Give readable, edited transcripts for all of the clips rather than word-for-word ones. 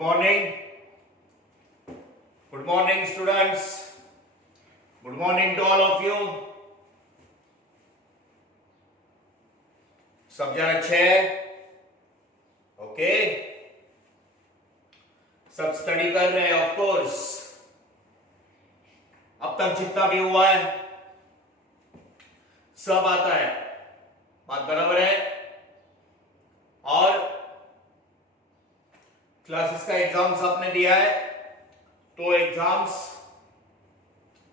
morning. Good morning, students. Good morning to all of you. सब जन अच्छे हैं? ओके? सब स्टडी कर रहे हैं, ऑफ कोर्स. अब तक जितना भी हुआ है सब आता है. बात बराबर है? और क्लासेस का एग्जाम्स आपने दिया है तो एग्जाम्स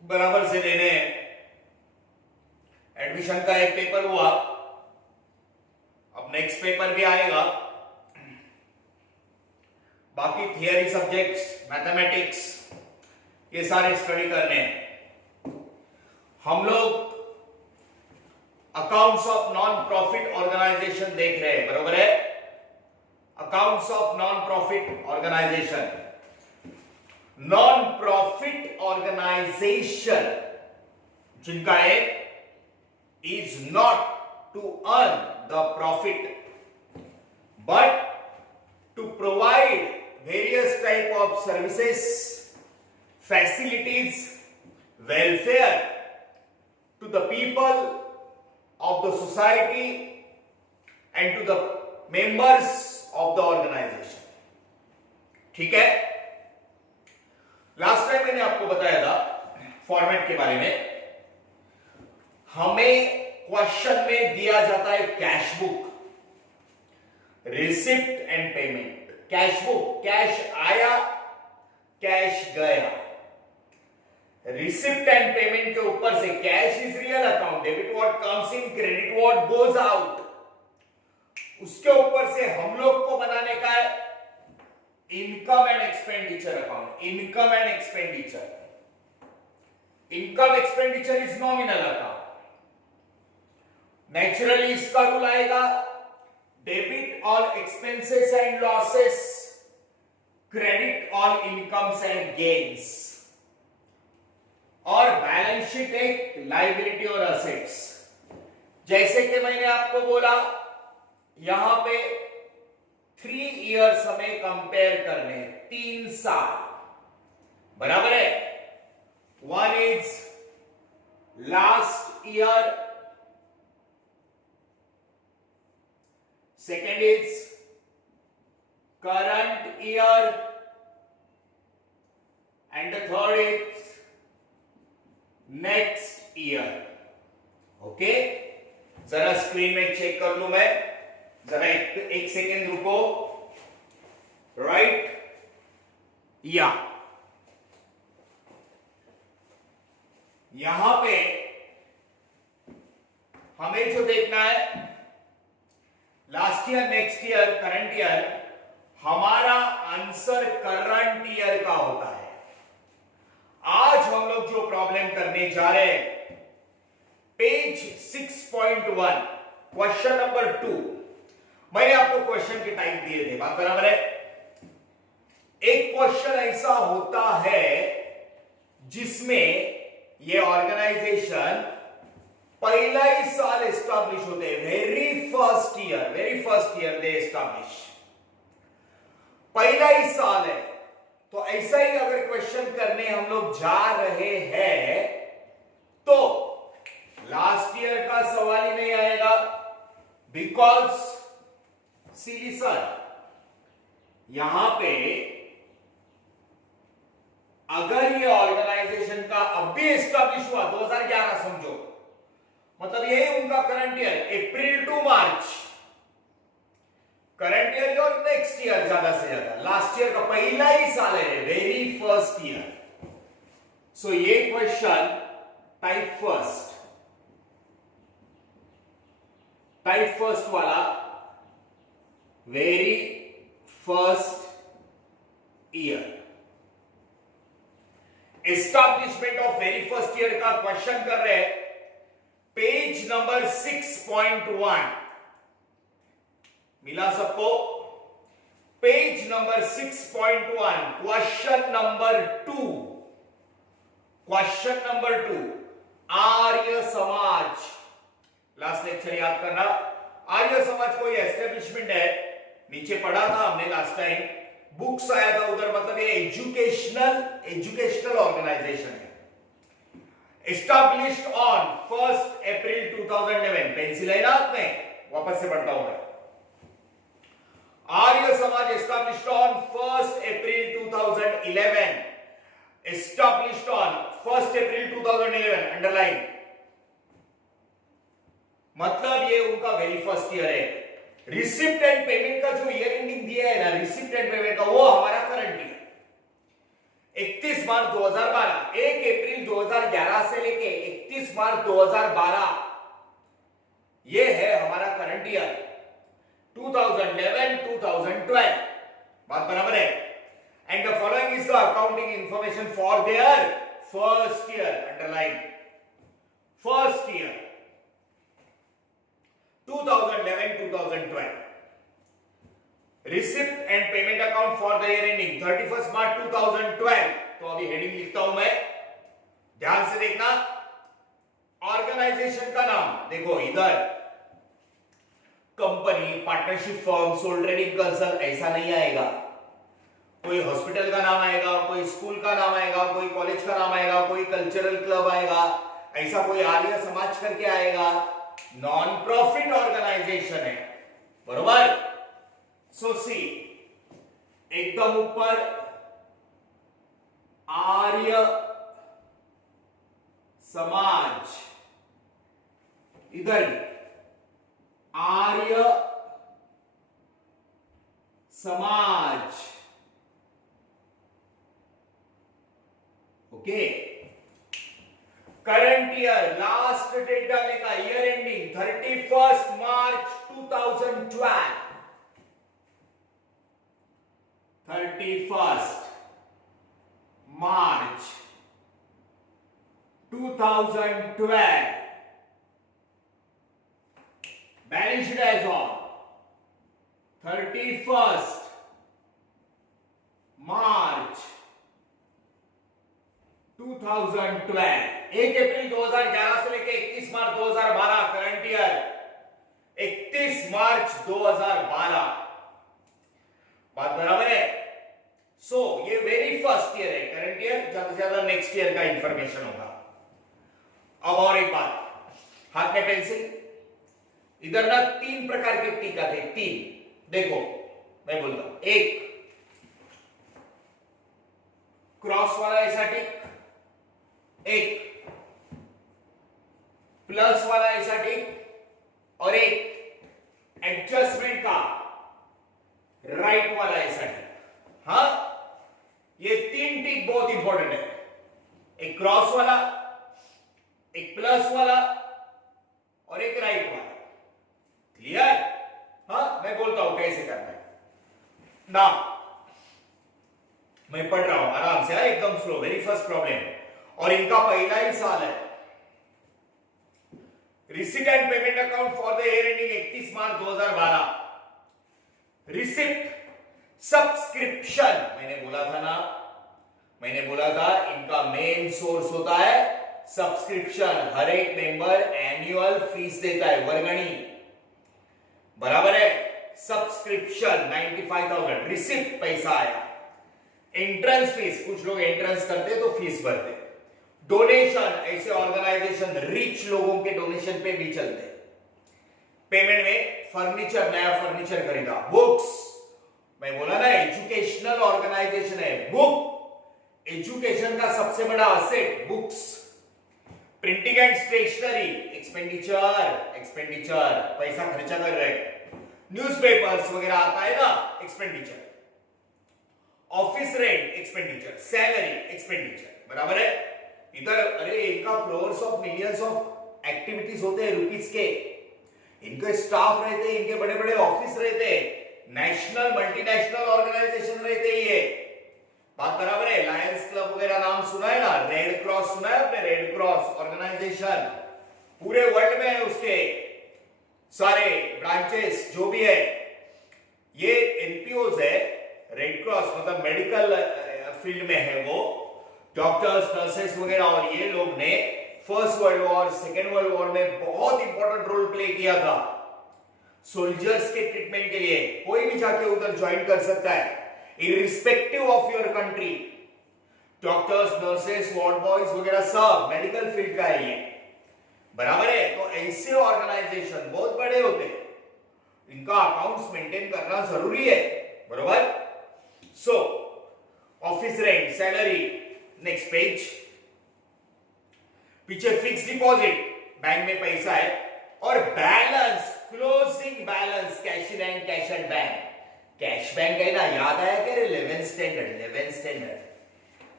बराबर से देने हैं. एडमिशन का एक पेपर हुआ, अब नेक्स्ट पेपर भी आएगा. बाकी थियरी सब्जेक्ट्स, मैथमेटिक्स, ये सारे स्टडी करने हैं. हम लोग accounts of non profit organisation देख रहे हैं, बरोबर है? Accounts of non profit organisation. Non profit organisation जिनका aim is not to earn the profit but to provide various type of services, facilities, welfare to the people of the society and to the members of the organization. ठीक है? Last time मैंने आपको बताया था format के बारे में. हमें क्वेश्चन में दिया जाता है cash book, receipt and payment. Cash book, cash आया, कैश गया. रिसिप्ट एंड पेमेंट के ऊपर से cash is real account, debit what comes in, credit what goes out. उसके ऊपर से हम लोग को बनाने का है income and expenditure account. Income and expenditure. Income expenditure is nominal account. Naturally इसका रूल आएगा debit all expenses and losses, credit all incomes and gains. और बैलेंस शीट एक लायबिलिटी और असेट्स. जैसे कि मैंने आपको बोला यहां पे 3 इयर्स हमें कंपेयर करने, 3 साल, बराबर है? 1 is last year, second is current year and the third is next year. Okay? जरा स्क्रीन में चेक कर लूं मैं, जरा एक सेकेंड रुको. राइट? या यहां पे हमें जो देखना है last year, next year, current year. हमारा आंसर करंट ईयर का होता है. आज हम लोग जो प्रॉब्लम करने जा रहे हैं, पेज 6.1, क्वेश्चन नंबर 2. मैंने आपको क्वेश्चन के टाइप दिए थे, बात बराबर है? एक क्वेश्चन ऐसा होता है जिसमें ये ऑर्गेनाइजेशन पहला ही साल एस्टैब्लिश होते हैं. वेरी फर्स्ट ईयर दे एस्टैब्लिश. पहला ही साल है. तो ऐसा ही अगर क्वेश्चन करने हम लोग जा रहे हैं तो लास्ट ईयर का सवाल ही नहीं आएगा. बिकॉज सी लिसन, यहां पे अगर ये ऑर्गेनाइजेशन का अब भी एस्टैब्लिश हुआ 2011, समझो, मतलब यही उनका current year, April to March. Current year और नेक्स्ट ईयर ज्यादा से ज्यादा. लास्ट ईयर का पहला ही साल है, वेरी फर्स्ट ईयर. सो ये क्वेश्चन टाइप फर्स्ट वाला, very first year, establishment of very first year का क्वेश्चन कर रहे हैं. पेज नंबर 6.1 मिला सबको? Page number 6.1, question number 2. Question number 2, Arya Samaj. Last lecture याद करना, आर्य समाज कोई एस्टेब्लिशमेंट है, नीचे पढ़ा था हमने लास्ट टाइम. बुक्स आया था उधर, मतलब ये एजुकेशनल ऑर्गेनाइजेशन है। एस्टैब्लिश्ड ऑन 1 अप्रैल 2011, पेंसिल है ना हाथ में, वापस से पढ़ता हूं मैं। Arya Samaj established on 1 April 2011, established on 1 April 2011, underline. मतलब ये उनका वेरी फर्स्ट ईयर है। रिसिप्ट एंड पेमेंट का जो ईयर एंडिंग दिया है ना, रिसिप्ट एंड पेमेंट का, वो हमारा करंट ईयर 31 मार्च 2012, 1 अप्रैल 2011 से लेके 31 मार्च 2012, ये है हमारा करंट ईयर 2011-2012। बात बराबर है। And the following is the accounting information for their first year, underline, first year 2011-2012। Receipt and payment account for the year ending 31 March 2012। तो अभी हेडिंग लिखता हूं मैं, ध्यान से देखना। ऑर्गेनाइजेशन का नाम देखो, इधर company, partnership firm, sole trading concern ऐसा नहीं आएगा। कोई हॉस्पिटल का नाम आएगा, कोई स्कूल का नाम आएगा, कोई कॉलेज का नाम आएगा, कोई कल्चरल क्लब आएगा, ऐसा कोई आर्य समाज करके आएगा। नॉन प्रॉफिट ऑर्गेनाइजेशन है, बरोबर। सो सी, एकदम ऊपर आर्य समाज, इधर Arya Samaj, okay. Current year, last date डालने का, year ending 31 March 2012, 31 March 2012। Balance sheet as on 31 March 2012। 1 April 2011 से लेके 31 मार्च 2012, करंट ईयर 31 मार्च 2012। बात बराबर है। सो ये वेरी फर्स्ट ईयर है करंट ईयर, ज्यादा से ज्यादा नेक्स्ट ईयर का इंफॉर्मेशन होगा। अब और एक बात, हाथ में पेंसिल, इधर ना 3 प्रकार के टीका थे, 3 देखो मैं बोलता हूं। एक क्रॉस वाला ऐसा टिक, एक प्लस वाला ऐसा टिक, और एक एडजस्टमेंट का राइट वाला ऐसा टिक। हाँ, ये 3 टिक बहुत इंपॉर्टेंट है। एक क्रॉस वाला, एक प्लस वाला, और एक राइट वाला। क्लियर? हाँ, मैं बोलता हूं कैसे करना है ना। मैं पढ़ रहा हूं आराम से, एकदम स्लो, वेरी फर्स्ट प्रॉब्लम, और इनका पहला ही साल है। Receipt and payment account for the year ending 31 March 2012। Receipt, subscription, मैंने बोला था ना, मैंने बोला था इनका मेन सोर्स होता है सब्सक्रिप्शन। हर एक मेंबर एनुअल फीस देता है, वर्गणी, बराबर है। सब्सक्रिप्शन 95,000, रिसिप्ट पैसा आया। एंट्रेंस फीस, कुछ लोग एंट्रेंस करते तो फीस भरते। डोनेशन, ऐसे ऑर्गेनाइजेशन रिच लोगों के डोनेशन पे भी चलते। पेमेंट में फर्नीचर, नया फर्नीचर खरीदा। बुक्स, मैं बोला ना एजुकेशनल ऑर्गेनाइजेशन है, बुक एजुकेशन का सबसे बड़ा asset, books. Printing and stationery, expenditure, पैसा खर्चा कर रहे। न्यूज़पेपर्स वगैरह आता है ना, expenditure. Office rent, expenditure. Salary, expenditure, बराबर है। इधर अरे इनका floors of millions of activities होते हैं रुपीस के, इनके स्टाफ रहते हैं, इनके बड़े बड़े ऑफिस रहते हैं, नेशनल मल्टीनेशनल ऑर्गेनाइजेशन रहते हैं। ये बात बराबर है। लायंस क्लब वगैरह नाम सुना है ना, रेड क्रॉस सुना है आपने, रेड क्रॉस ऑर्गेनाइजेशन पूरे वर्ल्ड में है, उसके सारे ब्रांचेस जो भी है, ये एनपीओज है। रेड क्रॉस मतलब मेडिकल फील्ड में है वो, डॉक्टर्स, नर्सेस वगैरह, और ये लोग ने first world war, second world war में बहुत इंपॉर्टेंट रोल प्ले किया था सोल्जर्स के ट्रीटमेंट के लिए। कोई भी जाके उधर ज्वाइन कर सकता है। Irrespective of your country. Doctors, nurses, ward boys वगैरह सब मेडिकल फील्ड का है ये, बराबर है। तो ऐसे ऑर्गेनाइजेशन बहुत बड़े होते हैं, इनका अकाउंट्स मेंटेन करना जरूरी है, बराबर। सो office rent, salary, next page. पीछे फिक्स डिपॉजिट, बैंक में पैसा है, और balance, closing balance, cash in and cash at bank. Cash bank है ना, याद आया क्या? 11th standard.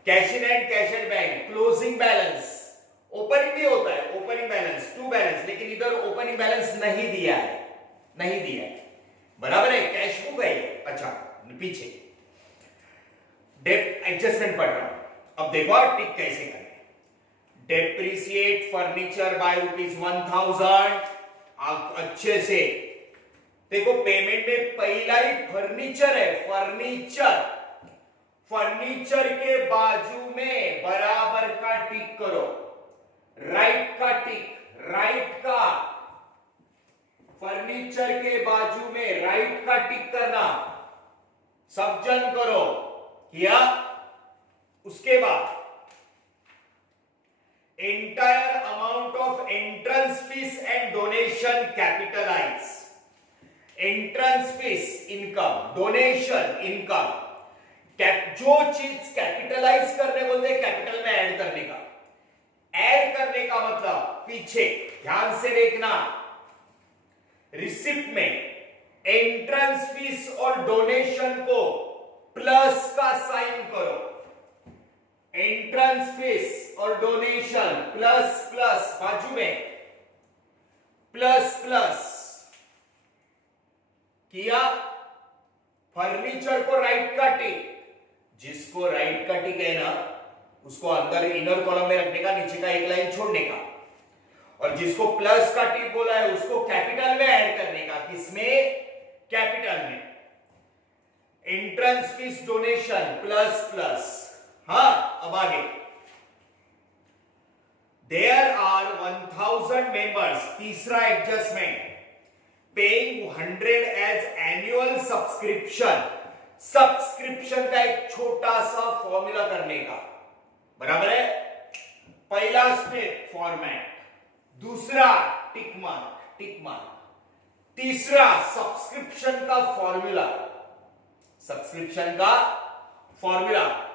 Cash in and cash at bank, closing balance. Opening भी होता है, ओपनिंग बैलेंस, टू बैलेंस, लेकिन इधर ओपनिंग बैलेंस नहीं दिया है, बराबर है। कैश बुक है। अच्छा, पीछे डेट एडजस्टमेंट पढ़ रहा हूं, अब देखो टिक कैसे करें। Depreciate furniture bye ₹1000। अच्छे से देखो, पेमेंट में पहला ही फर्नीचर है, फर्नीचर के बाजू में बराबर का टिक करो, राइट का टिक, राइट का, फर्नीचर के बाजू में राइट का टिक करना, सब जन करो, किया। उसके बाद entire amount of entrance fees and donation capitalise. Entrance fees income, donation income, जो चीज कैपिटलाइज करने बोलते हैं, कैपिटल में ऐड करने का। ऐड करने का मतलब, पीछे ध्यान से देखना, रिसिप्ट में एंट्रेंस फीस और डोनेशन को प्लस का साइन करो। एंट्रेंस फीस और डोनेशन प्लस प्लस, बाजू में प्लस प्लस किया। फर्नीचर को राइट का टिक, जिसको राइट का टिक है ना, उसको अंदर इनर कॉलम में रखने का, नीचे का एक लाइन छोड़ने का। और जिसको प्लस का टिक बोला है, उसको कैपिटल में ऐड करने का। किसमें? कैपिटल में। Entrance fees, donation plus plus. हाँ, अब आगे। देयर आर 1000 मेंबर्स, तीसरा adjustment, paying 100 as annual subscription. Subscription का एक छोटा सा फॉर्मूला करने का, बराबर है। पहला स्टेप फॉर्मेट, दूसरा टिक मार्क, तीसरा सब्सक्रिप्शन का फॉर्मूला,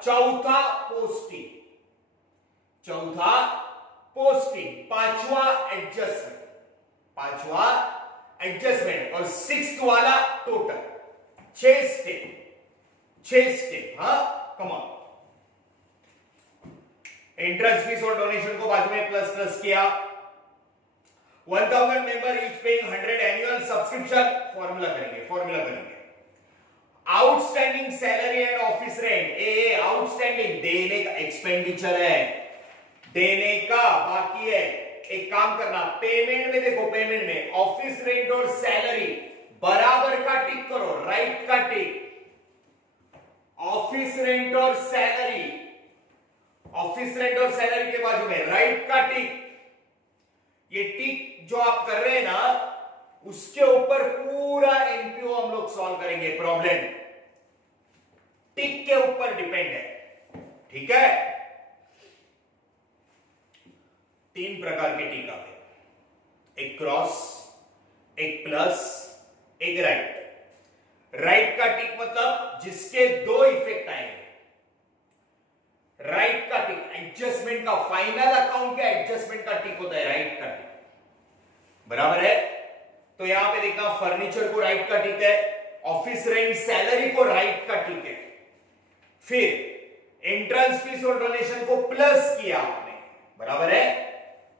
चौथा पोस्टिंग, पांचवा एडजस्टमेंट, और सिक्स्थ वाला टोटल। 6 स्टेप। हाँ, कम ऑन। एंट्रेंस फीस और डोनेशन को बाजू में प्लस प्लस किया। 1000 member each paying 100 annual subscription, formula करेंगे। Outstanding salary and office rent, outstanding, देने का एक्सपेंडिचर है, देने का बाकी है। एक काम करना, पेमेंट में देखो, पेमेंट में ऑफिस रेंट और सैलरी बराबर का टिक करो, राइट का टिक। ऑफिस रेंट और सैलरी के बाजू में राइट का टिक। ये टिक जो आप कर रहे हैं ना, उसके ऊपर पूरा एनपीओ हम लोग सॉल्व करेंगे। प्रॉब्लम टिक के ऊपर डिपेंड है, ठीक है। 3 प्रकार के टिक आते हैं, एक क्रॉस, एक प्लस, एक राइट। राइट का टिक मतलब जिसके 2 इफेक्ट आएंगे। राइट का टिक एडजस्टमेंट का, फाइनल अकाउंट का एडजस्टमेंट का टिक होता है राइट का टिक, बराबर है। तो यहां पे देखना, फर्नीचर को राइट का टिक है, ऑफिस रेंट सैलरी को राइट का टिक है, फिर एंट्रेंस फीस और डोनेशन को प्लस किया आपने, बराबर है।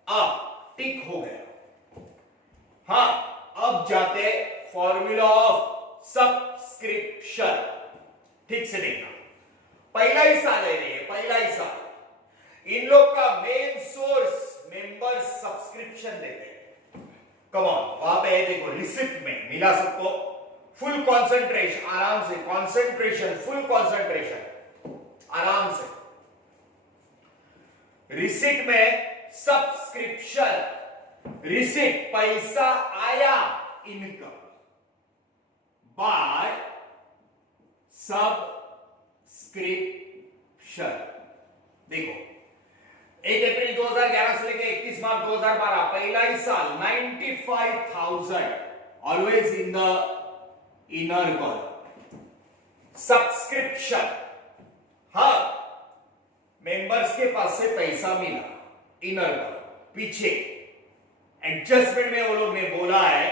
अब टिक हो गया। हाँ, अब जाते फॉर्मूला ऑफ सब्सक्रिप्शन। ठीक से देखना, पहला हिस्सा ले रहे हैं, पहला हिस्सा इन लोग का मेन सोर्स मेंबर सब्सक्रिप्शन देते हैं। कम ऑन, वहां पे है देखो, रिसिप्ट में मिला सबको, फुल कंसंट्रेशन, आराम से कंसंट्रेशन, फुल कंसंट्रेशन, आराम से। रिसिप्ट में सब्सक्रिप्शन, रिसिप्ट पैसा आया, इनकम, बाय सब सब्सक्रिप्शन। देखो 1 अप्रैल 2011 से लेकर 31 मार्च 2012 पहला ही साल 95,000 always in the inner column. Subscription, हाँ मेंबर्स के पास से पैसा मिला, इनर कॉलम। पीछे एडजस्टमेंट में वो लोग ने बोला है,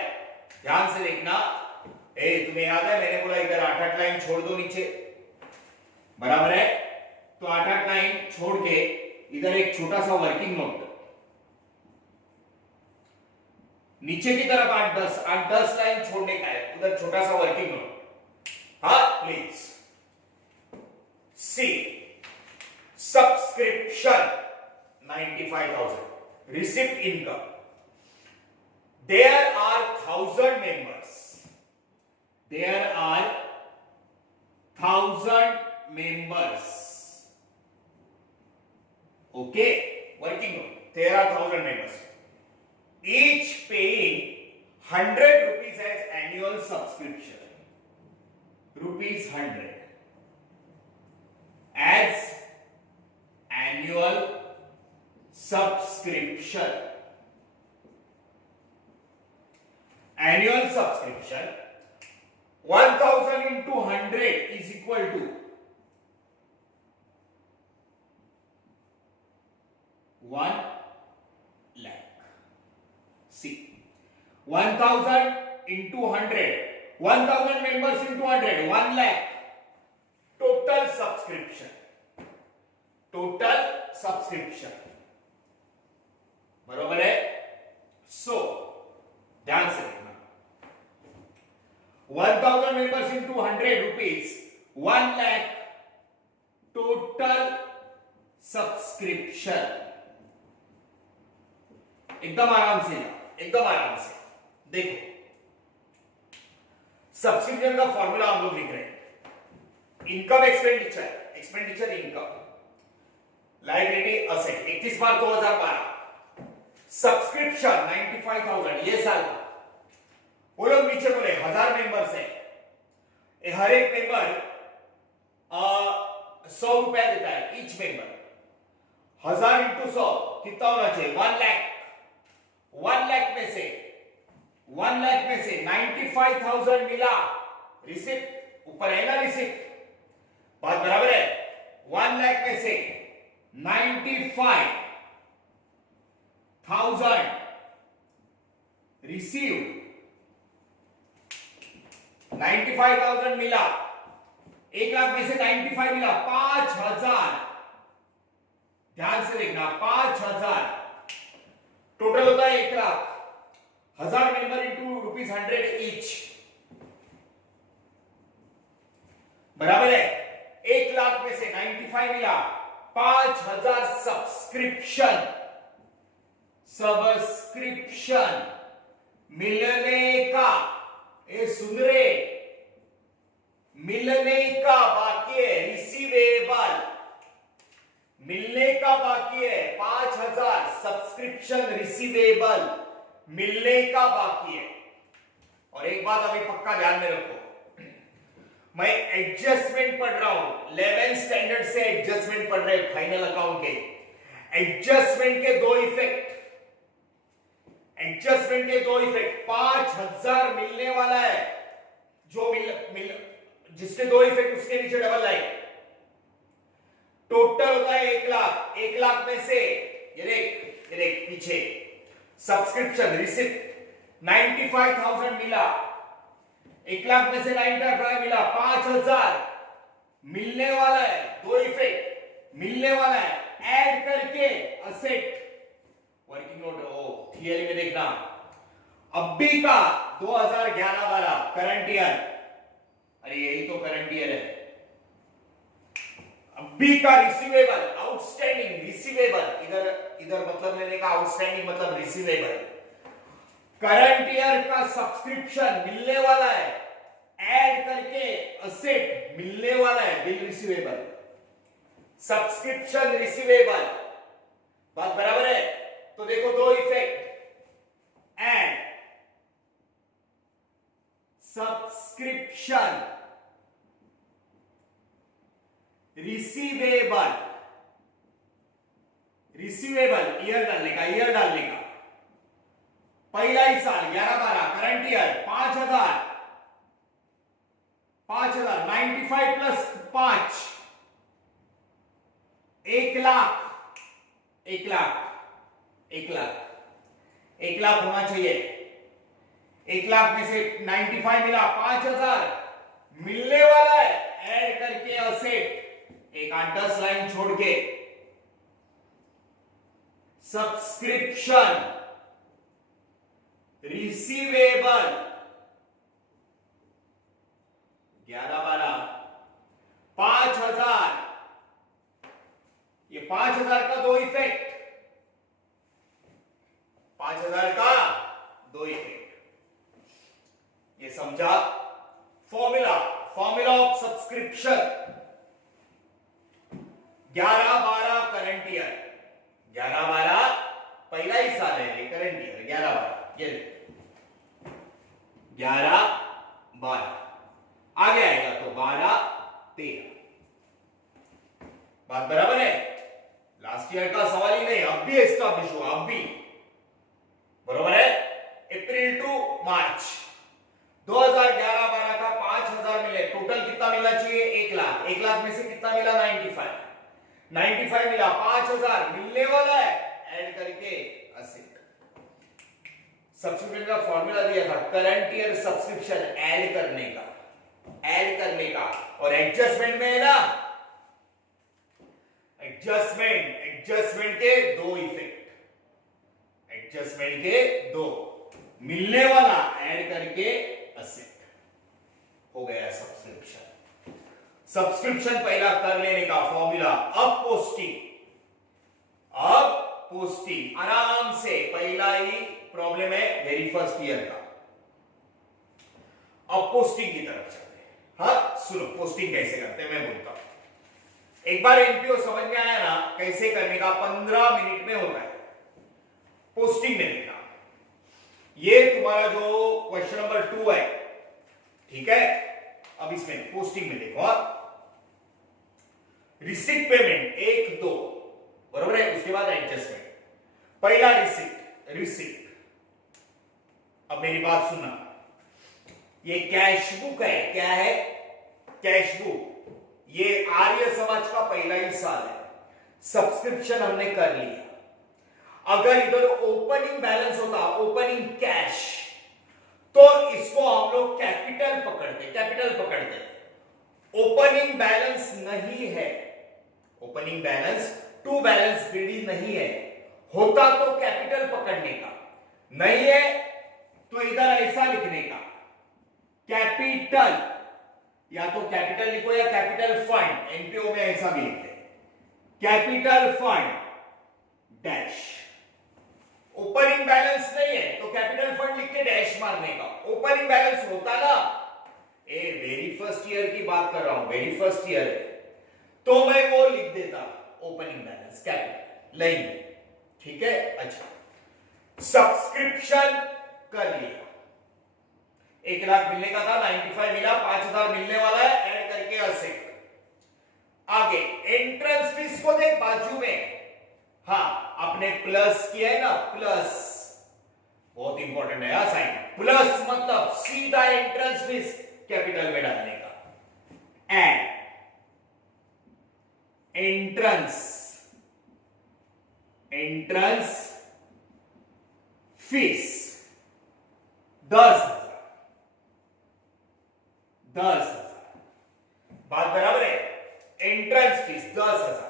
ध्यान से देखना, तुम्हें याद है मैंने बोला इधर 8-8 लाइन छोड़ दो नीचे, बराबर है? तो 8-8 लाइन छोड़ के इधर एक छोटा सा वर्किंग नोट, नीचे की तरफ 8-10 लाइन छोड़ने का है, उधर छोटा सा वर्किंग नोट। हाँ please see subscription 95,000 receipt income. There are 1,000 members. There are 1,000 members. Okay, working note. There are 1,000 members. Each paying 100 rupees as annual subscription. Rupees 100 as annual subscription. Annual subscription 1,000 into 100 is equal to 1 lakh. See, 1,000 into 100, 1,000 members into 100, 1 lakh. Total subscription. Total subscription. बरोबर है? So, ध्यान से देखना, 1,000 members into 100 rupees, 1 lakh total subscription। एकदम आराम से, एकदम आराम से देखो, सब्सक्रिप्शन का फॉर्मूला हम लोग लिख रहे हैं, income expenditure, expenditure income, liability asset, 31 March 2012, subscription 95,000 ये साल का। वो लोग नीचे बोले 1,000 मेंबर्स है, हर एक मेंबर 100 रुपया देता है, ईच मेंबर 1,000 इंटू 100 कितना होना चाहिए? 1 लाख। 1 लाख में से 95,000 मिला, रिसिप्ट ऊपर है ना, रिसिप्ट, बात बराबर है? 1 लाख में से 95,000 रिसीव, 95,000 मिला, 1 लाख में से 95 मिला, 5,000, ध्यान से देखना, 5,000 टोटल होता है 1 लाख। 1,000 मेंबर इंटू ₹100 ईच, बराबर है? 1 लाख में से 95 मिला, 5,000 सब्सक्रिप्शन, सब्सक्रिप्शन मिलने का, ये सुन रहे, मिलने का बाकी है, रिसीवेबल मिलने का बाकी है, 5,000 सब्सक्रिप्शन रिसीवेबल मिलने का बाकी है। और एक बात अभी पक्का ध्यान में रखो, मैं एडजस्टमेंट पढ़ रहा हूं, 11th स्टैंडर्ड से एडजस्टमेंट पढ़ रहे, फाइनल अकाउंट के एडजस्टमेंट के दो इफेक्ट, एडजस्टमेंट के दो इफेक्ट, 5,000 मिलने वाला है, जो जिसके दो इफेक्ट उसके नीचे डबल लाइन, टोटल होता है 1 लाख। 1 लाख में से ये देख पीछे सब्सक्रिप्शन रिसिप्ट 95,000 मिला, 1 लाख में से 95 मिला, 5,000 मिलने वाला है, दो इफेक्ट मिलने वाला है, ऐड करके असेट, वर्किंग नोट, थियरी में देखना, अभी का 2011-12 करंट ईयर, अरे यही तो करंट ईयर है, अभी का रिसीवेबल, आउटस्टैंडिंग रिसीवेबल, इधर मतलब लेने का, आउटस्टैंडिंग मतलब रिसीवेबल, करंट ईयर का सब्सक्रिप्शन मिलने वाला है, ऐड करके असेट मिलने वाला है, बिल रिसीवेबल, सब्सक्रिप्शन रिसीवेबल, बात बराबर है? तो देखो दो effect, and subscription receivable, receivable year डालने का पहला ही साल 11-12 current year 5,000 95 plus 5 1 lakh 1 lakh होना चाहिए। 1 लाख में से 95 मिला 5,000 मिलने वाला है, ऐड करके असेट एक 8-10 लाइन छोड़ के सब्सक्रिप्शन रिसीवेबल 11-12 5,000, ये 5,000 का दो इफेक्ट, 5,000 का दो इफेक्ट, ये समझा? Formula of subscription 11-12 current year, 11-12 पहला ही साल है, करंट ईयर 11-12 ये 11-12 आगे आएगा तो 12-13। बात बराबर है? लास्ट ईयर का सवाल ही नहीं, अब भी एस्टैब्लिश हुआ, अब भी बराबर है। अप्रैल टू मार्च 2011-12 का 5,000 मिले, टोटल कितना मिलना चाहिए? 1 लाख। 1 लाख में से कितना मिला? 95 मिला, 5,000 मिलने वाला है, ऐड करके असेट। सब्सक्रिप्शन का फॉर्मूला दिया था, करंट ईयर सब्सक्रिप्शन ऐड करने का, और एडजस्टमेंट में है ना, एडजस्टमेंट के दो इफेक्ट, एडजस्टमेंट के दो, मिलने वाला ऐड करके असेट हो गया सब्सक्रिप्शन पहला कर लेने का फॉर्मूला। अब पोस्टिंग आराम से, पहला ही प्रॉब्लम है वेरी फर्स्ट ईयर का। अब पोस्टिंग की तरफ चलते हैं। हाँ सुनो, पोस्टिंग कैसे करते हैं मैं बोलता हूं। एक बार एनपीओ समझ में आया ना कैसे करने का, 15 मिनट में होता है। पोस्टिंग में देखना, ये तुम्हारा जो क्वेश्चन नंबर 2 है, ठीक है? अब इसमें पोस्टिंग में देखो, रिसीट पेमेंट 1-2 बरोबर है, उसके बाद एडजस्टमेंट। पहला रिसीट। अब मेरी बात सुनना, ये कैश बुक है, क्या है? Cash book. ये आर्य समाज का पहला ही साल है, सब्सक्रिप्शन हमने कर लिया। अगर इधर ओपनिंग बैलेंस होता, ओपनिंग कैश, तो इसको हम लोग कैपिटल पकड़ते। ओपनिंग बैलेंस नहीं है, opening balance to balance BD नहीं है, होता तो कैपिटल पकड़ने का, नहीं है तो इधर ऐसा लिखने का, कैपिटल, या तो कैपिटल लिखो या कैपिटल फंड, एनपीओ में ऐसा भी लिखते हैं, capital fund dash. Opening balance नहीं है तो कैपिटल फंड लिख के डैश मारने का। ओपनिंग बैलेंस होता ना, वेरी फर्स्ट ईयर की बात कर रहा हूं, वेरी फर्स्ट ईयर है, तो मैं वो लिख देता ओपनिंग बैलेंस कैपिटल लाइन में, ठीक है? अच्छा, सब्सक्रिप्शन कर लिया, 1 लाख मिलने का था, 95 मिला, 5,000 मिलने वाला है, ऐड करके असेट। आगे एंट्रेंस फीस को देख बाजू में, हाँ आपने प्लस किया है ना, प्लस बहुत इंपॉर्टेंट है साइन, प्लस मतलब सीधा एंट्रेंस फीस कैपिटल में डालने का, एंड एंट्रेंस फीस 10,000। बात बराबर है? एंट्रेंस फीस 10,000,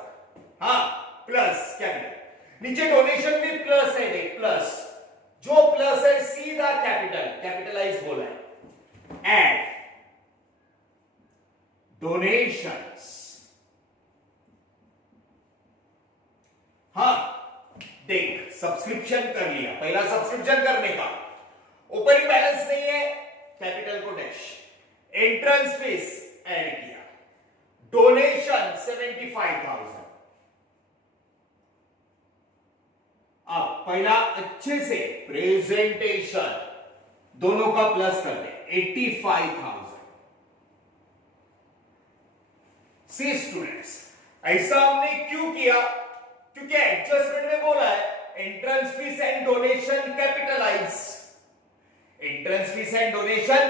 हाँ प्लस कैपिटल। नीचे डोनेशन भी प्लस है, देख प्लस, जो प्लस है सीधा कैपिटलाइज बोला है, एंड डोनेशंस, हाँ देख सब्सक्रिप्शन कर लिया, पहला सब्सक्रिप्शन करने का, ओपनिंग बैलेंस नहीं है, कैपिटल को डैश, एंट्रेंस फीस ऐड किया, डोनेशन 75,000। अब पहला अच्छे से प्रेजेंटेशन दोनों का प्लस कर दे, 85,000। सी स्टूडेंट्स, ऐसा हमने क्यों किया? क्योंकि एडजस्टमेंट में बोला है entrance fees and donation capitalise, entrance fees and donation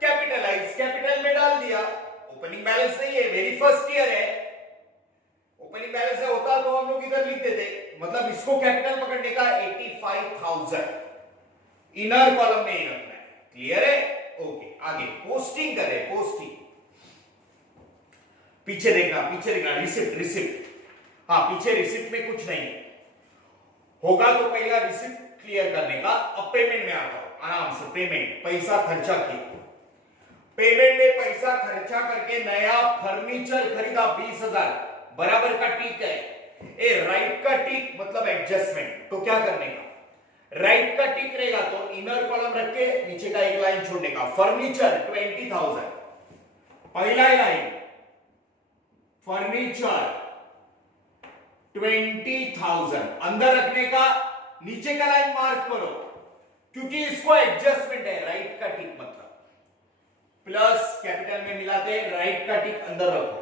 capitalise, capital में डाल दिया। ओपनिंग बैलेंस नहीं है, वेरी फर्स्ट ईयर है, ओपनिंग बैलेंस है होता तो हम लोग इधर लिख देते, मतलब इसको कैपिटल पकड़ने का 85,000 इनर कॉलम में ही रखना है। क्लियर है? ओके, आगे पोस्टिंग कर रहे हैं, पोस्टिंग। पीछे देखना, पीछे देखना, रिसिप्ट, रिसिप्ट, हाँ पीछे रिसिप्ट में कुछ नहीं है, होगा तो पहला रिसिप्ट क्लियर करने का। अब पेमेंट में आता हूं आराम से। पेमेंट, पैसा खर्चा किया, पेमेंट में पैसा खर्चा करके नया फर्नीचर खरीदा 20,000, बराबर का टिक है। ए राइट का टिक मतलब एडजस्टमेंट, तो क्या करने का? राइट का टिक रहेगा तो इनर कॉलम रख के नीचे का एक लाइन छोड़ने का। फर्नीचर 20,000, पहला लाइन फर्नीचर 20,000 अंदर रखने का, नीचे का लाइन मार्क करो क्योंकि इसको एडजस्टमेंट है। राइट का टिक मतलब प्लस कैपिटल में मिलाते, राइट का टिक अंदर रखो,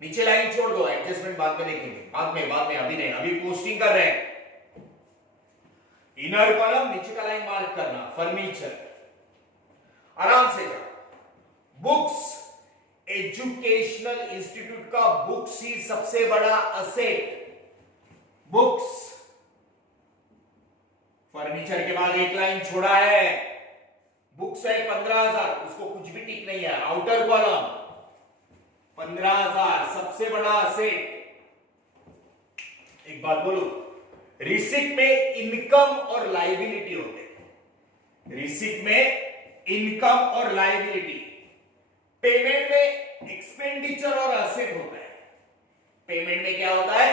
नीचे लाइन छोड़ दो, एडजस्टमेंट बाद में देखेंगे, बाद में अभी नहीं, अभी पोस्टिंग कर रहे हैं। इनर कॉलम, नीचे का लाइन मार्क करना, फर्नीचर। आराम से जाओ। बुक्स, एजुकेशनल इंस्टीट्यूट का बुक्स ही सबसे बड़ा असेट। बुक्स, फर्नीचर के बाद एक लाइन छोड़ा है, बुक्स है 15,000, उसको कुछ भी टिक नहीं है। आउटर कॉलम 15,000 सबसे बड़ा असेट। एक बात बोलो, रिसिप्ट में इनकम और लायबिलिटी होते हैं, रिसिप्ट में इनकम और लायबिलिटी, पेमेंट में एक्सपेंडिचर और असेट होता है। पेमेंट में क्या होता है?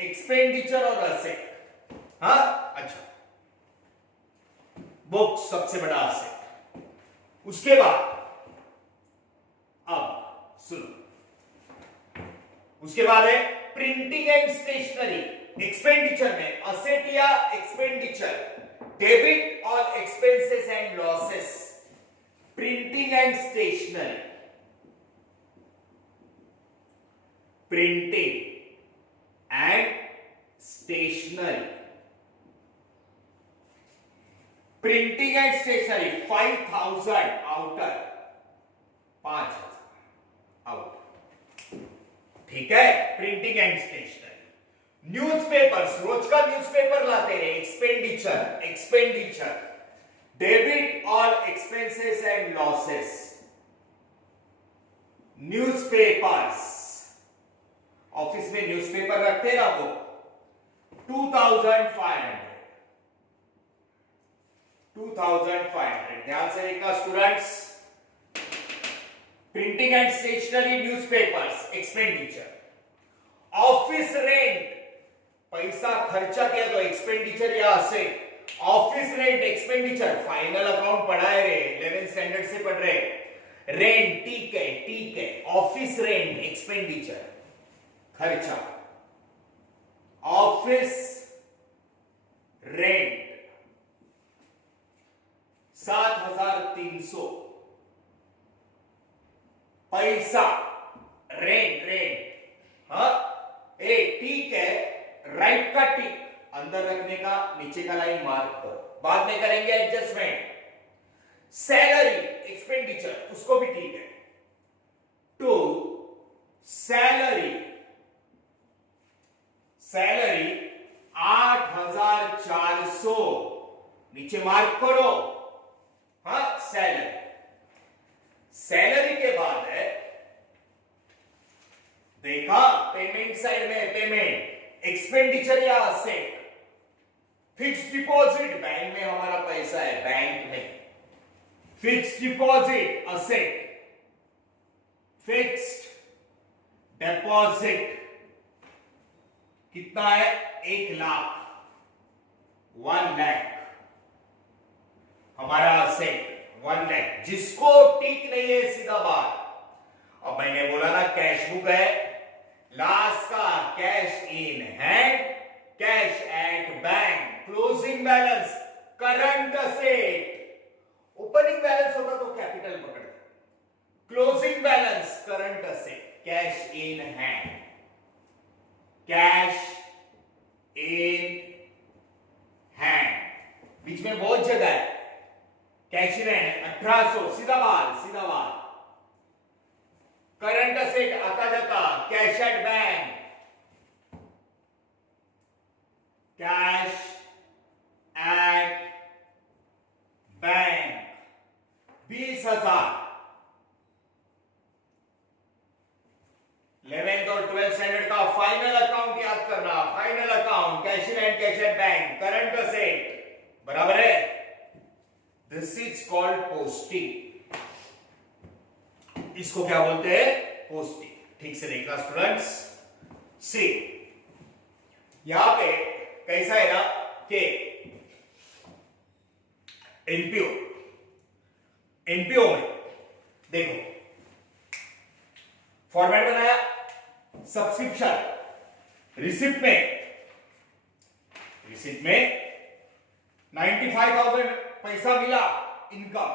एक्सपेंडिचर और असेट। हाँ अच्छा, बुक्स सबसे बड़ा असेट। उसके बाद अब सुनो, उसके बाद है प्रिंटिंग एंड स्टेशनरी। एक्सपेंडिचर में असेट या expenditure, debit all expenses and losses, printing and stationery, printing and stationery, printing and stationery 5,000 outer, 5,000 outer, ठीक है। Printing and stationery. न्यूज़पेपर्स, रोज का न्यूज़पेपर लाते हैं, expenditure, expenditure, debit all expenses and losses, newspapers, office में newspaper रखते हैं ना वो, 2,500, 2,500। ध्यान से देखना students, printing and stationery, newspapers, expenditure. Office rent, पैसा खर्चा किया तो एक्सपेंडिचर या asset. Office rent expenditure, final account पढ़ाए रे, 11th स्टैंडर्ड से पढ़ रहे। रेंट ठीक है, ठीक है। ऑफिस रेंट एक्सपेंडिचर, खर्चा। ऑफिस रेंट 7,300, पैसा, रेंट, रेंट, हाँ ए ठीक है। राइट का टिक अंदर रखने का, नीचे का लाइन मार्क करो, बाद में करेंगे एडजस्टमेंट। सैलरी एक्सपेंडिचर, उसको भी ठीक है। टू सैलरी, सैलरी 8,400, नीचे मार्क करो, हाँ सैलरी। सैलरी के बाद है, देखा पेमेंट साइड में, पेमेंट एक्सपेंडिचर या असेट। फिक्स्ड डिपॉजिट, बैंक में हमारा पैसा है, बैंक में fixed deposit asset, fixed deposit कितना है? 1,00,000, 1,00,000 हमारा असेट, 1,00,000। जिसको टिक नहीं है सीधा बात। अब मैंने बोला ना कैश बुक है, लास्ट का cash in hand, cash at bank, closing balance, current asset. Opening balance होता तो कैपिटल पकड़ते, closing balance current asset. Cash in hand, cash in hand, बीच में बहुत जगह है, कैश इन हैंड 1800, सीधा बाल, सीधा बाल। करंट असेट आता जाता, cash at bank, cash at bank 20,000। 11th और 12th स्टैंडर्ड का फाइनल अकाउंट याद करना, final account cash in and cash at bank, current asset, बराबर है। दिस इज कॉल्ड पोस्टिंग, इसको क्या बोलते हैं, पोस्टिंग। ठीक से देखना स्टूडेंट्स, सी यहां पे कैसा है ना कि एनपीओ, एनपीओ में देखो फॉर्मेट बनाया, सब्सक्रिप्शन, रिसिप्ट में 95,000 पैसा मिला इनकम,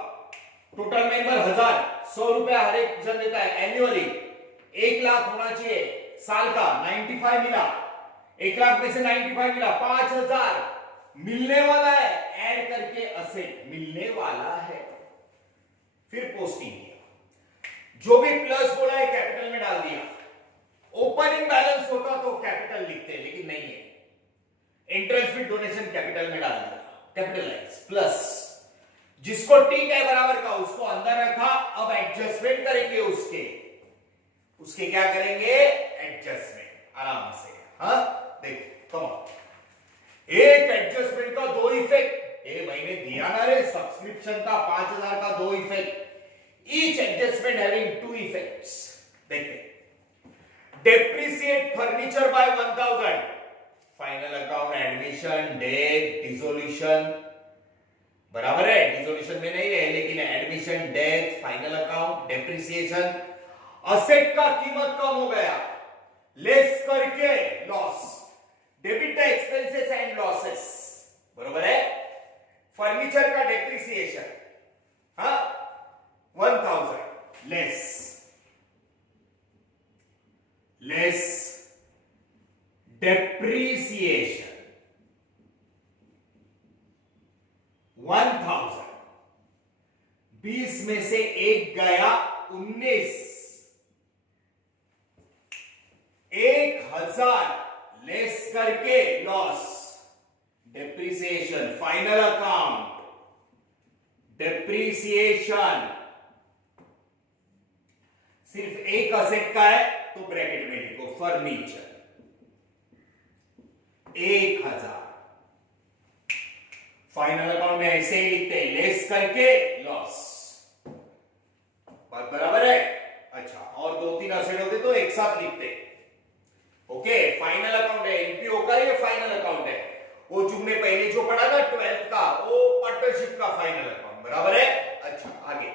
टोटल मेंबर 1000, 100 रुपया हर एक जन देता है एन्युअली, 1 लाख होना चाहिए साल का, 95 मिला, 1 लाख में से 95 मिला, 5,000 मिलने वाला है, ऐड करके असेट मिलने वाला है। फिर पोस्टिंग किया, जो भी प्लस बोला है कैपिटल में डाल दिया, ओपनिंग बैलेंस होता तो कैपिटल लिखते, लेकिन नहीं है, एंट्रेंस फी डोनेशन कैपिटल में डाल दिया, कैपिटलाइज प्लस, जिसको ठीक है बराबर का उसको अंदर रखा। अब एडजस्टमेंट करेंगे, उसके क्या करेंगे, एडजस्टमेंट आराम से। हाँ देखो, कम एक एडजस्टमेंट का 2 इफेक्ट, मैंने दिया ना रे सब्सक्रिप्शन का 5,000 का 2 effect, each adjustment having 2 effects. देखिए, depreciate furniture by 1,000, final account admission, death, dissolution, बराबर है, डिसोल्यूशन में नहीं है लेकिन admission, death, final account, depreciation, asset का कीमत कम हो गया, लेस करके loss, debit expenses and losses, बराबर है। फर्नीचर का डेप्रिसिएशन, हाँ 1,000 लेस डेप्रिसिएशन 1,000, 20 में से एक गया 19, 1,000 लेस करके loss, depreciation, final account, depreciation, सिर्फ एक असेट का है तो ब्रैकेट में लिखो फर्नीचर, 1,000, फाइनल अकाउंट में ऐसे ही लिखते हैं, लेस करके लॉस, बात बराबर है। अच्छा, और 2-3 असेट होते तो एक साथ लिखते, ओके। फाइनल अकाउंट है, एनपीओ का ये फाइनल अकाउंट है, वो तुमने पहले जो पढ़ा ना 12th का, वो पार्टनरशिप का फाइनल अकाउंट, बराबर है। अच्छा, आगे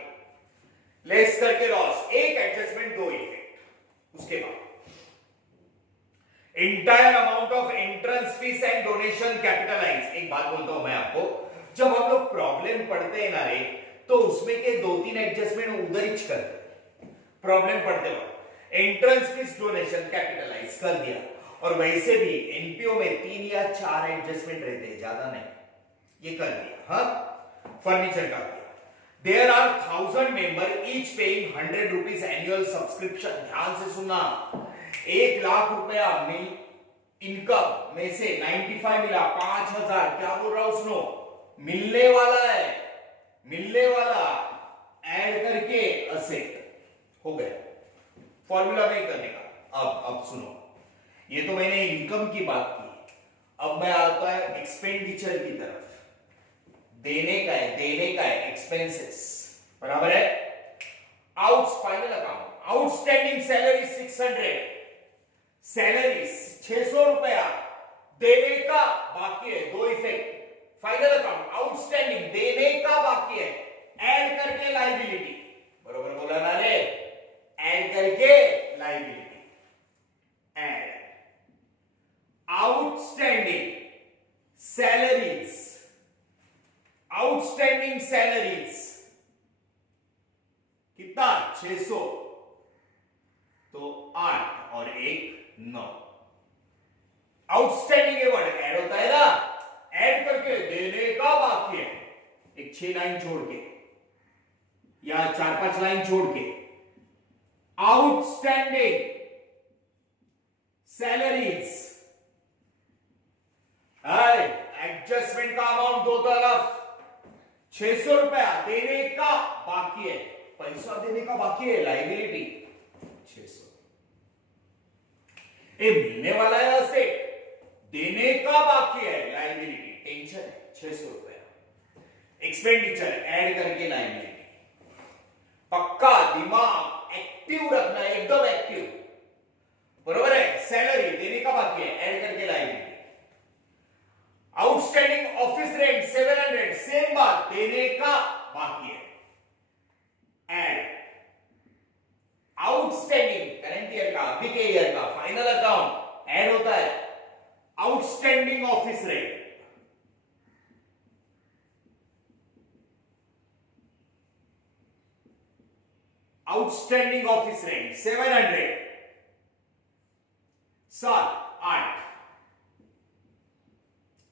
लेस करके लॉस, एक एडजस्टमेंट 2 इफेक्ट, उसके बाद entire amount of entrance fees and donation capitalise. एक बात बोलता हूं मैं आपको, जब हम लोग प्रॉब्लम पढ़ते हैं ना रे, तो उसमें के 2-3 एडजस्टमेंट उधर ही करते, प्रॉब्लम पढ़ते वक्त एंट्रेंस फीस डोनेशन कैपिटलाइज कर दिया, और वैसे भी एनपीओ में 3 या 4 एडजस्टमेंट रहते हैं, ज्यादा नहीं, ये कर दिया। हाँ, फर्नीचर का दिया। There are 1,000 member each paying 100 rupees annual subscription. ध्यान से सुनना, 1 लाख रुपया मिल इनकम में से 95 मिला, 5,000 क्या बोल रहा हूं सुनो, मिलने वाला है, मिलने वाला, ऐड करके असेट हो गया, फॉर्मूला नहीं करने का। अब सुनो, ये तो मैंने इनकम की बात की, अब मैं आता है एक्सपेंडिचर की तरफ, देने का है एक्सपेंसेस, बराबर है। Final account, outstanding salary 600, salary 600 रुपया देने का बाकी है, 2 इफेक्ट, फाइनल अकाउंट आउटस्टैंडिंग देने का बाकी है, ऐड करके लायबिलिटी, बरोबर बोला ना रे, ऐड करके liability, add outstanding salaries, outstanding salaries कितना 600, तो 8 और 1 9। आउटस्टैंडिंग ये वर्ड ऐड होता है ना, ऐड करके देने का बाकी है, एक 6 लाइन छोड़ के या 4-5 लाइन छोड़ के, आउटस्टैंडिंग सैलरीज, एडजस्टमेंट का अमाउंट 2,600 रुपया देने का बाकी है, पैसा देने का बाकी है, लाइबिलिटी 600। ये मिलने वाला है असेट, देने का बाकी है, लाइबिलिटी टेंशन है 600 रुपया। एक्सपेंडिचर ऐड करके लाइबिलिटी, पक्का दिमाग एक्टिव रखना है, एकदम एक्टिव, बरोबर है। सैलरी देने का बाकी है, ऐड करके liability. Outstanding office rent 700, same बात, देने का बाकी है, ऐड। आउटस्टैंडिंग करंट ईयर का, अभी के ईयर का फाइनल अकाउंट ऐड होता है, outstanding office rent, outstanding office rent 700, 7 8,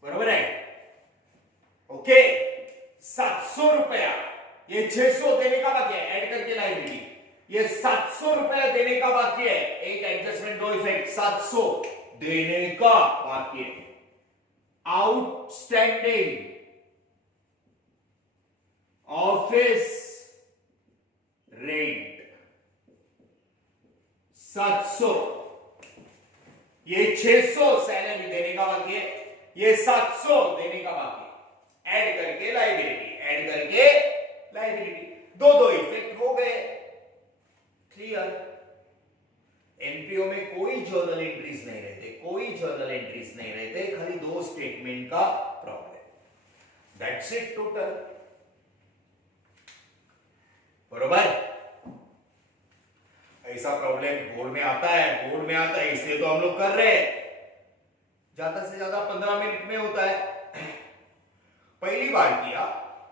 बरोबर है। ओके, 700 रुपया, ये 600 देने का बाकी है, ऐड करके लाइबिलिटी, ये 700 रुपया देने का बाकी है, एक एडजस्टमेंट दो इफेक्ट, 700 देने का बाकी है। आउटस्टैंडिंग ऑफिस रेंट 700, ये 600 सैलरी देने का बाकी है, ये 700 देने का बाकी है, ऐड करके लाइबिलिटी, ऐड करके लाइबिलिटी, दो इफेक्ट हो गए, क्लियर। एनपीओ में कोई जर्नल एंट्रीज नहीं रहते, कोई जर्नल एंट्रीज नहीं रहते, खाली 2 स्टेटमेंट का प्रॉब्लम, दैट्स इट टोटल, बरोबर। ऐसा प्रॉब्लम बोर्ड में आता है, बोर्ड में आता है, इसलिए तो हम लोग कर रहे हैं, ज्यादा से ज्यादा 15 मिनट में होता है। पहली बार किया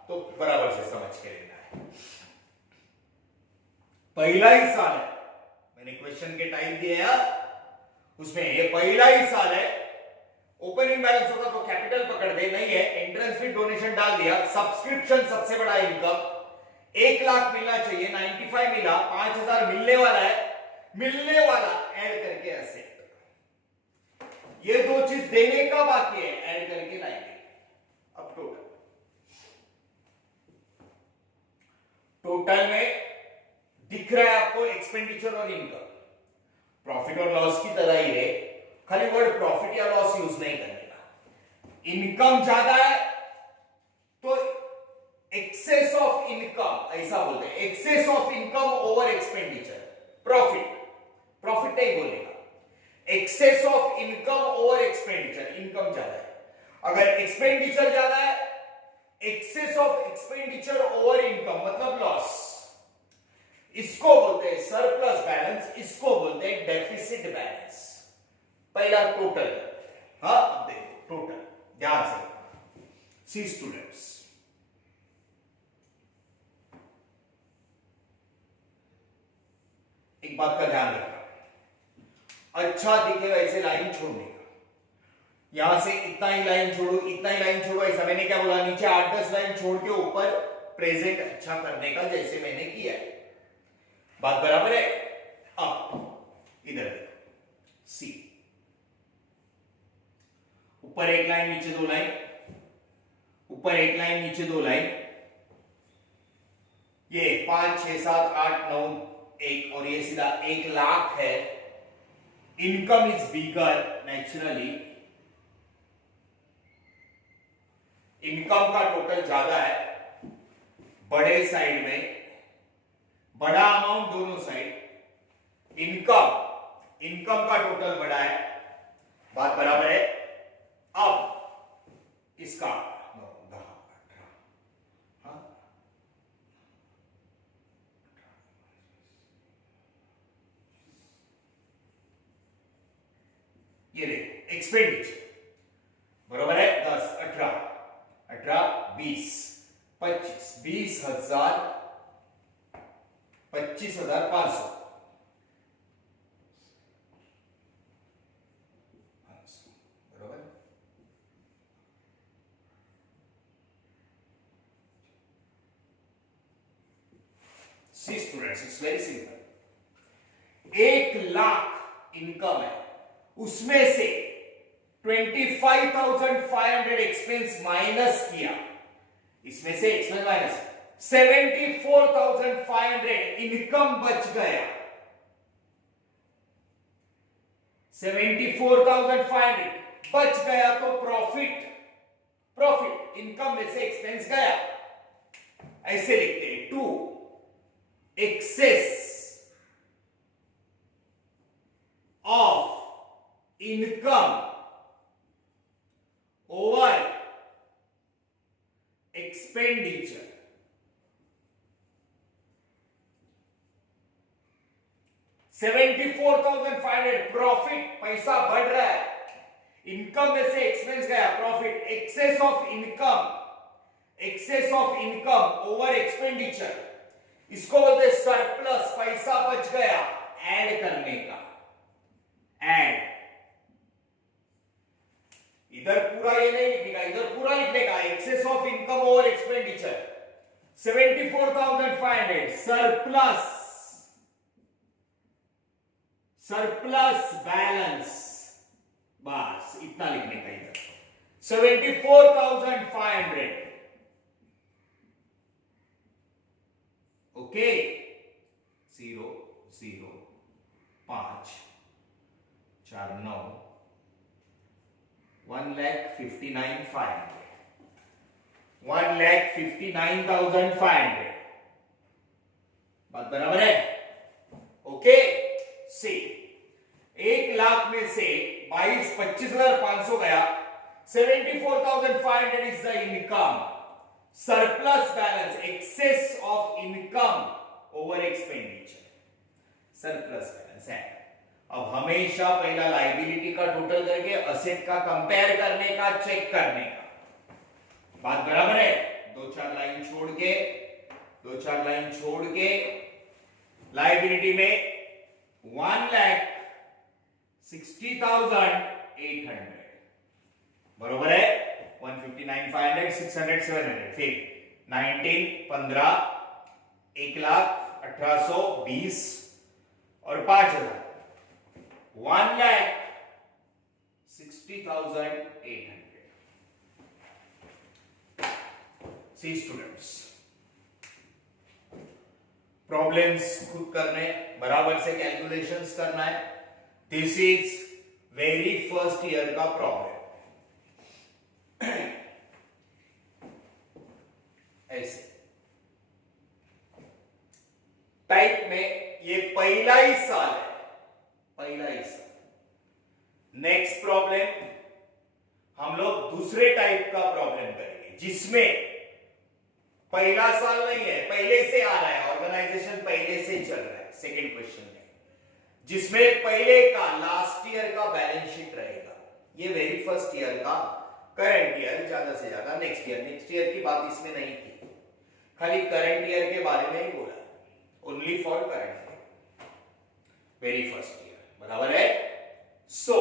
तो बराबर से समझ के लेना है, पहला ही साल है, मैंने क्वेश्चन के टाइप दिए हैं, उसमें ये पहला ही साल है, ओपनिंग बैलेंस होगा तो कैपिटल पकड़ दे, नहीं है एंट्रेंस फी डोनेशन डाल दिया, सब्सक्रिप्शन सबसे बड़ा इनकम 1 लाख मिलना चाहिए, 95 मिला, 5,000 मिलने वाला है, मिलने वाला ऐड करके एसेट, ये 2 चीज देने का बाकी है, ऐड करके लाएंगे। अब टोटल में दिख रहा है आपको एक्सपेंडिचर और इनकम, प्रॉफिट और लॉस की तरह ही है, खाली वर्ड प्रॉफिट या लॉस यूज नहीं करने का। इनकम ज्यादा है तो एक्सेस ऑफ इनकम ऐसा बोलते हैं, excess of income over expenditure, profit नहीं बोलने का, excess of income over expenditure, income ज्यादा है, अगर एक्सपेंडिचर ज्यादा है, excess of expenditure over income मतलब लॉस, इसको बोलते हैं सरप्लस बैलेंस, इसको बोलते हैं डेफिसिट बैलेंस। पहला टोटल, हाँ देखो टोटल ध्यान से, सी स्टूडेंट्स, एक बात का ध्यान रखना, अच्छा दिखे वैसे लाइन छोड़ने का, यहां से इतना ही लाइन छोड़ो, इतना ही लाइन छोड़ो, ऐसा मैंने क्या बोला, नीचे 8-10 लाइन छोड़ के ऊपर प्रेजेंट अच्छा करने का, जैसे मैंने किया है, बात बराबर है। अब इधर देखो, सी ऊपर 1 लाइन, नीचे 2 लाइन, ऊपर 1 लाइन, नीचे 2 लाइन, ये 5 6 7 8 9 1, और ये सीधा 1 लाख है, income is bigger naturally, income का टोटल ज्यादा है, बड़े साइड में बड़ा अमाउंट दोनों साइड, इनकम का टोटल बड़ा है, बात बराबर है। अब इसका ये देखो एक्सपेंडिचर बराबर है 10 18 18 20 25 20,000 25,500, see students, it's very simple. 1,00,000 income है, उसमें से 25,500 एक्सपेंस माइनस किया, इसमें से एक्सपेंस माइनस 74,500 इनकम बच गया। 74,500 बच गया तो प्रॉफिट इनकम में से एक्सपेंस गया, ऐसे लिखते हैं। 2 excess of income over expenditure. 74,500 profit, पैसा बढ़ रहा है, इनकम में से एक्सपेंस गया, profit. Excess of income over expenditure, इसको बोलते सरप्लस, पैसा बच गया ऐड करने का। ऐड, इधर पूरा ये नहीं लिखेगा, इधर पूरा लिखने का। Excess of income over expenditure 74,500 surplus balance, बस इतना लिखने का इधर। 74,500, ओके। 0 0 5 4 9 1,59,500, 1,59,500, बात बराबर है? ओके। सी 1,00,000 में से 25,500 गया, 74,500 is the income, surplus balance, excess of income over expenditure, surplus balance है। अब हमेशा पहला लायबिलिटी का टोटल करके असेट का कंपेयर करने का, चेक करने का, बात बराबर है? 2-4 लाइन छोड़ के लायबिलिटी में 1,60,800 बरोबर है। 159,500, 600, 700, फिर 19, 15, 1,00,000, 1,800, 20 और 5,000, 1,60,800। सी स्टूडेंट्स, प्रॉब्लम्स खुद करने, बराबर से कैलकुलेशंस करना है। This is very first year का प्रॉब्लम। ऐसे टाइप में ये पहला ही साल है, नेक्स्ट प्रॉब्लम हम लोग दूसरे टाइप का प्रॉब्लम करेंगे, जिसमें पहला साल नहीं है, पहले से आ रहा है, ऑर्गेनाइजेशन पहले से चल रहा है। सेकंड क्वेश्चन में जिसमें पहले का लास्ट ईयर का बैलेंस शीट रहेगा, ये वेरी फर्स्ट ईयर का, करंट ईयर, ज्यादा से ज्यादा नेक्स्ट ईयर की बात इसमें नहीं की, खाली करंट ईयर के बारे में ही बोला, only for current year, very first year, बराबर है? सो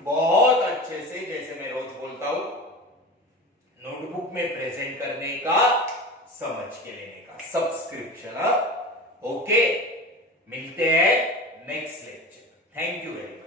बहुत अच्छे से, जैसे मैं रोज बोलता हूं, नोटबुक में प्रेजेंट करने का, समझ के लेने का, सब्सक्रिप्शन। ओके, मिलते हैं next lecture. Thank you very much.